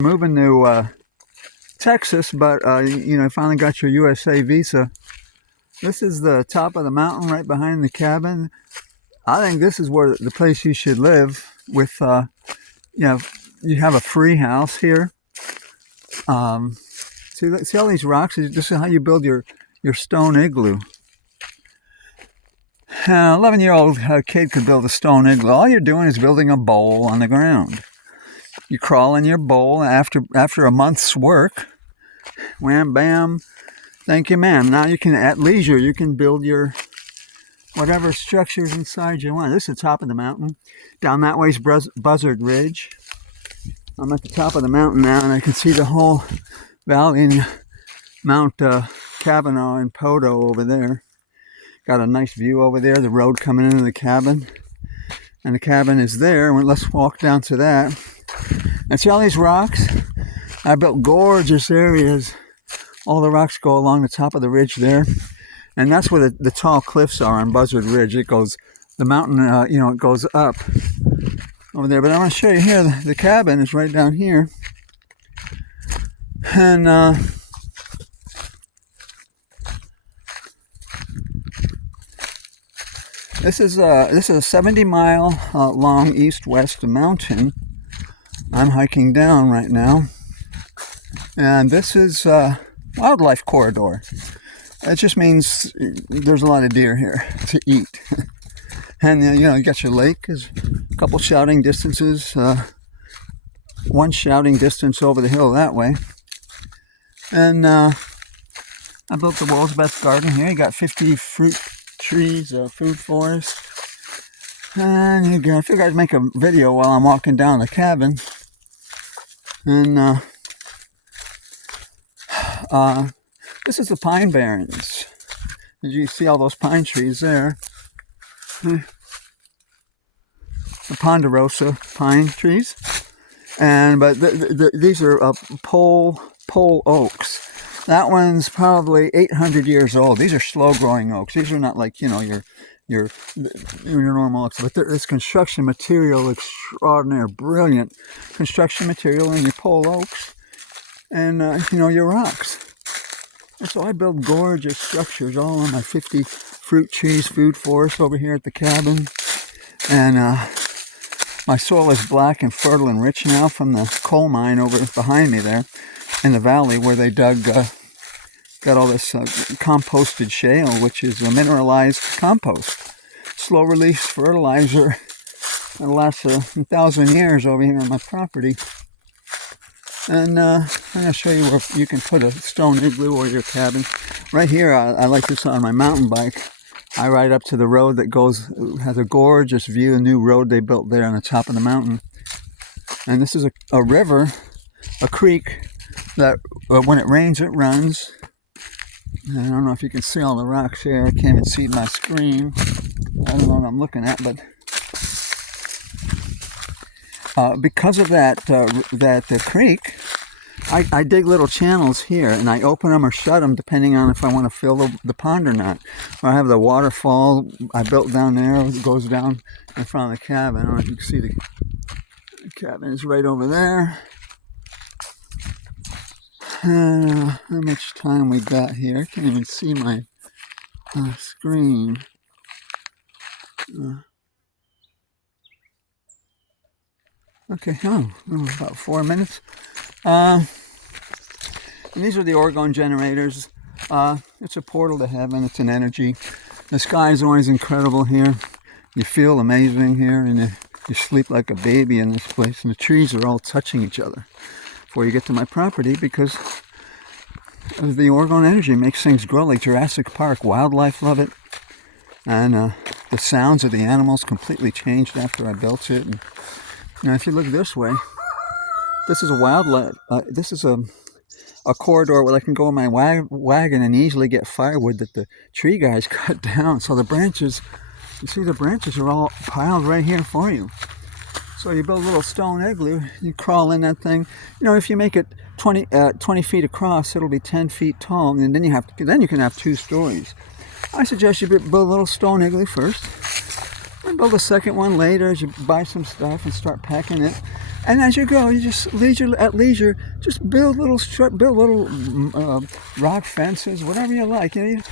Moving to Texas, but you finally got your USA visa. This is the top of the mountain right behind the cabin. I think this is where the place you should live with, you have a free house here. See all these rocks? This is how you build your stone igloo. An 11-year-old kid could build a stone igloo. All you're doing is building a bowl on the ground. You crawl in your bowl after a month's work. Wham, bam. Thank you, ma'am. Now you can, at leisure, you can build your whatever structures inside you want. This is the top of the mountain. Down that way is Buzzard Ridge. I'm at the top of the mountain now, and I can see the whole valley and Mount Kavanaugh and Podo over there. Got a nice view over there, the road coming into the cabin. And the cabin is there. Let's walk down to that. And see all these rocks? I built gorgeous areas. All the rocks go along the top of the ridge there. And that's where the tall cliffs are on Buzzard Ridge. It goes, the mountain, it goes up over there. But I'm going to show you here, the cabin is right down here. And this is a 70-mile long east-west mountain I'm hiking down right now. And this is a wildlife corridor. It just means there's a lot of deer here to eat. And you got your lake, is a couple shouting distances, one shouting distance over the hill that way. And I built the world's best garden here. You got 50 fruit trees, food forest. And I figured I'd make a video while I'm walking down the cabin. And this is the Pine Barrens. As you see all those pine trees there. The ponderosa pine trees. But these are pole oaks. That one's probably 800 years old. These are slow-growing oaks. These are not like, your normal oaks. But there's construction material extraordinary, brilliant construction material in your pole oaks. And, your rocks. And so I build gorgeous structures all on my 50 fruit trees, food forest over here at the cabin. And my soil is black and fertile and rich now from the coal mine over behind me there in the valley where they dug, got all this composted shale, which is a mineralized compost. Slow release fertilizer that lasts 1,000 years over here on my property. And I'm going to show you where you can put a stone igloo or your cabin. Right here, I like this on my mountain bike. I ride up to the road that has a gorgeous view, a new road they built there on the top of the mountain. And this is a river, a creek, that when it rains, it runs. I don't know if you can see all the rocks here. I can't even see my screen. I don't know what I'm looking at, but because of that creek, I dig little channels here, and I open them or shut them depending on if I want to fill the pond or not. Or I have the waterfall I built down there. It goes down in front of the cabin. I don't know if you can see the cabin is right over there. How much time we got here? I can't even see my screen. Okay, about 4 minutes. And these are the orgone generators. It's a portal to heaven. It's an energy. The sky is always incredible here. You feel amazing here, and you sleep like a baby in this place. And the trees are all touching each other before you get to my property, because of the orgone energy makes things grow like Jurassic Park. Wildlife love it. And the sounds of the animals completely changed after I built it. And, if you look this way, this is a wildlife. This is a corridor where I can go in my wagon and easily get firewood that the tree guys cut down. So the branches, you see the branches are all piled right here for you. So you build a little stone igloo, you crawl in that thing. If you make it 20 feet across, it'll be 10 feet tall, and then you can have 2 stories. I suggest you build a little stone igloo first. and build a second one later as you buy some stuff and start packing it. And as you go, you just at leisure, just build little rock fences, whatever you like. You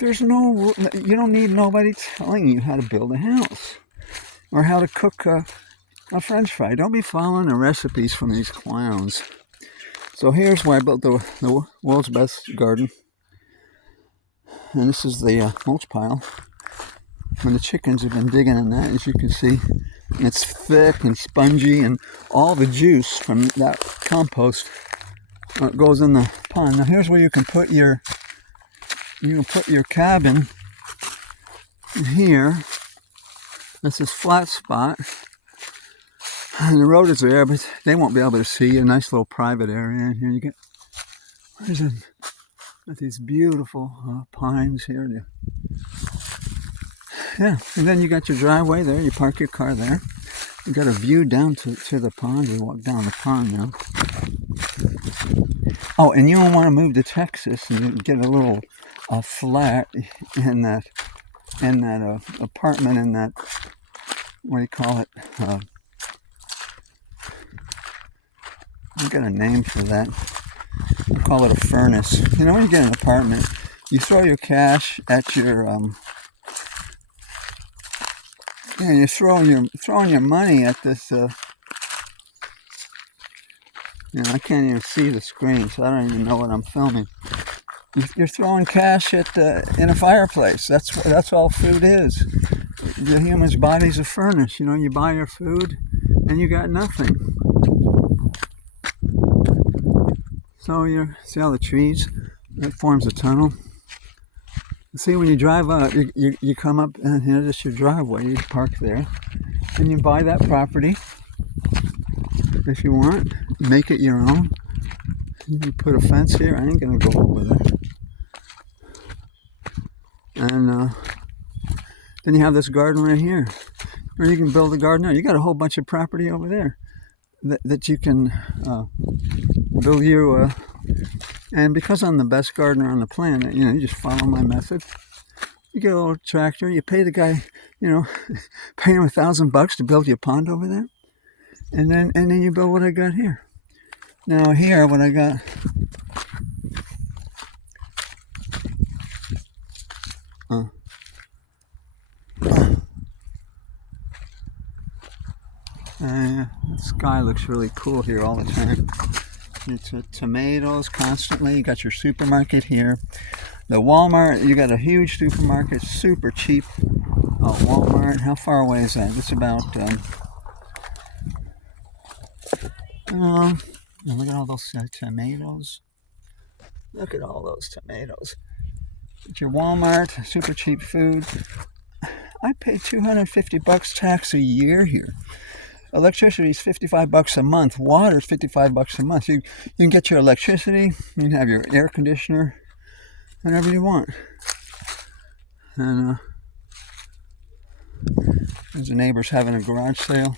don't need nobody telling you how to build a house or how to cook a French fry. Don't be following the recipes from these clowns. So here's where I built the world's best garden. And this is the mulch pile. And the chickens have been digging in that, as you can see. And it's thick and spongy, and all the juice from that compost goes in the pond. Now here's where you can put your cabin in here. This is flat spot. And the road is there, but they won't be able to see. A nice little private area in here. You get got these beautiful pines here. Yeah, and then you got your driveway there. You park your car there. You got a view down to the pond. We walk down the pond now. Oh, and you don't want to move to Texas and get a little flat in that apartment in that, what do you call it? I got a name for that. I call it a furnace. You know, when you get an apartment, you throw your cash at your you're throwing your money at this. I can't even see the screen, so I don't even know what I'm filming. You're throwing cash in a fireplace. That's all food is. The human's body's a furnace. You know, you buy your food, and you got nothing. So you see all the trees? That forms a tunnel. See, when you drive up, you come up, and here's just your driveway. You park there, and you buy that property if you want. Make it your own. You put a fence here. I ain't gonna go over there. And then you have this garden right here, or you can build a garden there. You got a whole bunch of property over there that you can build you. And because I'm the best gardener on the planet, you just follow my method. You get a little tractor, you pay the guy, pay him $1,000 to build you a pond over there, and then you build what I got here. Now here, what I got. The sky looks really cool here all the time. It's tomatoes constantly. You got your supermarket here. The Walmart, you got a huge supermarket, super cheap. Walmart, how far away is that? It's about, look at all those tomatoes. Look at all those tomatoes. It's your Walmart, super cheap food. I pay $250 tax a year here. Electricity is $55 a month. Water is $55 a month. You can get your electricity. You can have your air conditioner, whatever you want. And there's the neighbors having a garage sale.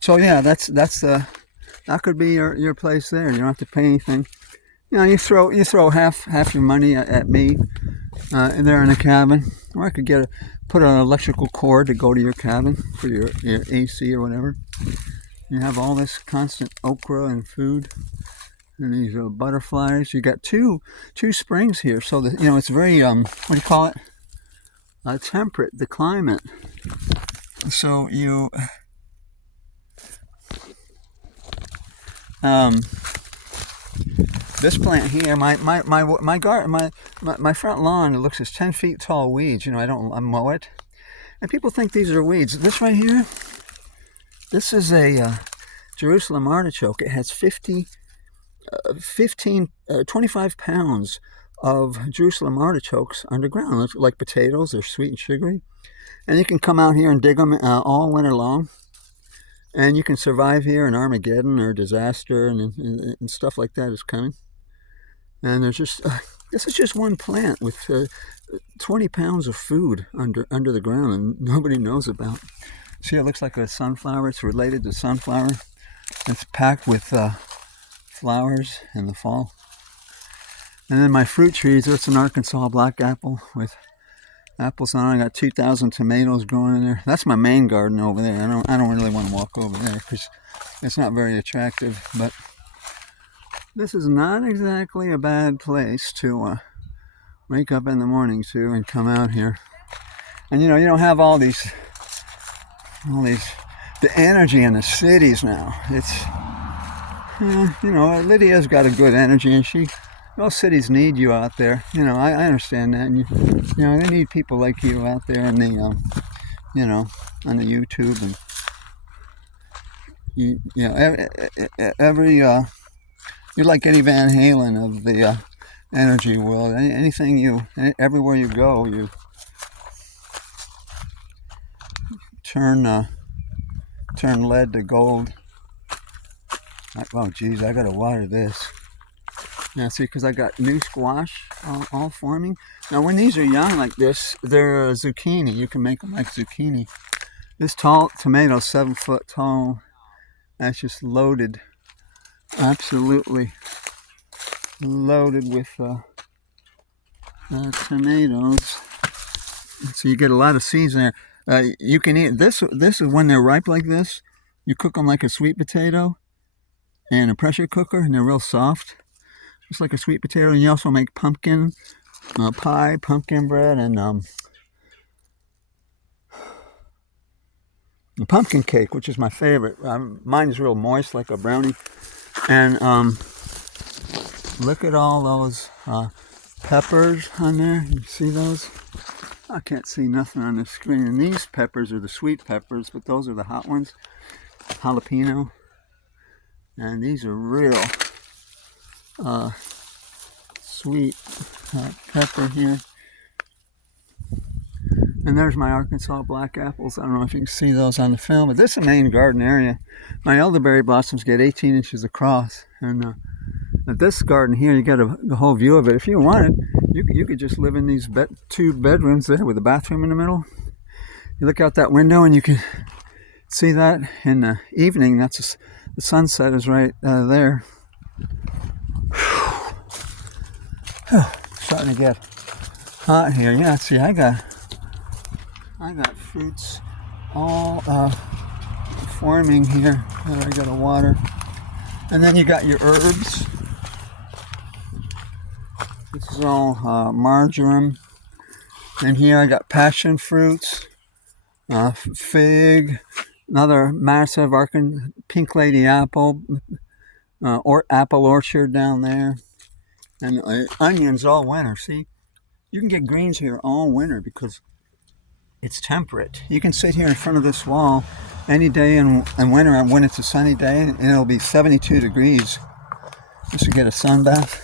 So yeah, that could be your place there. You don't have to pay anything. You throw half your money at me. There in a cabin, or I could put an electrical cord to go to your cabin for your AC or whatever. You have all this constant okra and food, and these butterflies. You got two springs here, so that it's very what do you call it? Temperate, the climate. So you this plant here, my garden, my front lawn, it looks as 10 feet tall weeds. I mow it, and people think these are weeds. This right here, this is a Jerusalem artichoke. It has 25 pounds of Jerusalem artichokes underground. Looks like potatoes. They're sweet and sugary, and you can come out here and dig them all winter long. And you can survive here in Armageddon or disaster and stuff like that is coming. And there's just, this is just one plant with 20 pounds of food under the ground, and nobody knows about. See, it looks like a sunflower. It's related to sunflower. It's packed with flowers in the fall. And then my fruit trees, there's an Arkansas black apple with apples on it. I got 2,000 tomatoes growing in there. That's my main garden over there. I don't really want to walk over there because it's not very attractive. But this is not exactly a bad place to wake up in the morning to and come out here. And you know, you don't have all these, the energy in the cities now. It's, you know, Lydia's got a good energy, and most cities need you out there. You know, I understand that. And you know, they need people like you out there, and they, you know, on the YouTube, and you know, you're like Eddie Van Halen of the energy world. Anything everywhere you go, you turn lead to gold. Oh, geez, I gotta water this. Now, see, because I got new squash all forming. Now, when these are young like this, they're zucchini. You can make them like zucchini. This tall tomato, 7 foot tall, that's just loaded, absolutely loaded with tomatoes. So you get a lot of seeds in there. You can eat this. This is when they're ripe like this. You cook them like a sweet potato in a pressure cooker, and they're real soft, just like a sweet potato. And you also make pumpkin pie, pumpkin bread, and pumpkin cake, which is my favorite. Mine's real moist, like a brownie. And look at all those peppers on there. You see those? I can't see nothing on the screen. And these peppers are the sweet peppers, but those are the hot ones. Jalapeno. And these are real sweet pepper here. And there's my Arkansas black apples. I don't know if you can see those on the film, but this is the main garden area. My elderberry blossoms get 18 inches across. And at this garden here, you get the whole view of it. If you wanted, you could just live in these 2 bedrooms there with a bathroom in the middle. You look out that window and you can see that in the evening. That's the sunset is right there. Starting to get hot here. Yeah, see, I got fruits all forming here that I gotta water. And then you got your herbs. This is all marjoram. And here I got passion fruits, fig, another massive pink lady apple, or apple orchard down there, and onions all winter. See, you can get greens here all winter because it's temperate. You can sit here in front of this wall any day in winter, and when it's a sunny day, and it'll be 72 degrees just to get a sun bath.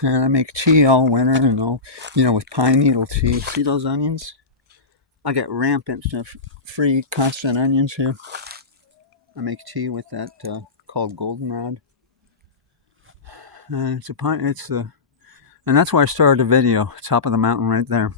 And I make tea all winter, and all, you know, with pine needle tea. See those onions? I got rampant free constant onions here. I make tea with that called goldenrod. And and that's why I started the video, top of the mountain right there.